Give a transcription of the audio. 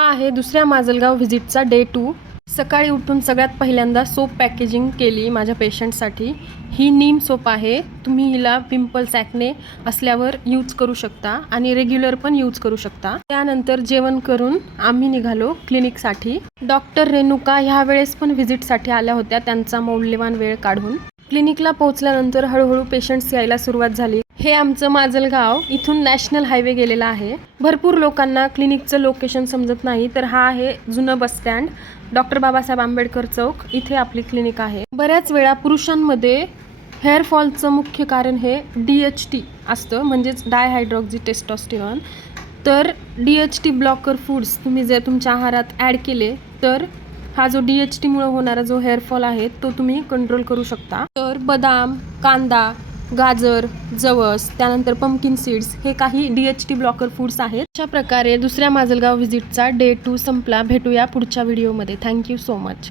हा आहे दुसऱ्या माजलगाव व्हिजिटचा डे 2. सकाळी उठून सगळ्यात पहिल्यांदा सोप पॅकेजिंग केली माझ्या पेशंटसाठी. ही नीम सोप आहे. तुम्ही हिला पिंपल्स ॲक्ने असल्यावर यूज करू शकता आणि रेग्युलर पण यूज करू शकता. त्यानंतर जेवण करून आम्ही निघालो क्लिनिकसाठी. डॉक्टर रेणुका ह्या वेळेस पण व्हिजिटसाठी आल्या होत्या, त्यांचा मौल्यवान वेळ काढून. क्लिनिकला पोहोचल्यानंतर हळूहळू पेशंट्स यायला सुरुवात झाली. हे आमचं माजलगाव, इथून नॅशनल हायवे गेलेला आहे. भरपूर लोकांना क्लिनिकचं लोकेशन समजत नाही, तर हा आहे जुनं bus stand, doctor Babasaheb Ambedkar चौक. इथे आपली क्लिनिक आहे. बऱ्याच वेळा पुरुषांमध्ये हेअरफॉलचं मुख्य कारण हे DHT असतं, म्हणजेच डायहायड्रॉक्सी टेस्टोस्टेरॉन. तर DHT ब्लॉकर फूड्स तुम्ही जर तुमच्या आहारात ॲड केले तर हा जो DHTमुळे होणारा जो हेअरफॉल आहे तो तुम्ही कंट्रोल करू शकता. तर बदाम, कांदा, गाजर, जवस, त्यानंतर पंपकिन सीड्स हे काही DHT ब्लॉकर फूड्स आहेत. अशा प्रकारे दुसऱ्या माजलगाव व्हिजिटचा डे 2 संपला. भेटूया पुढच्या व्हिडिओमध्ये. Thank you so much.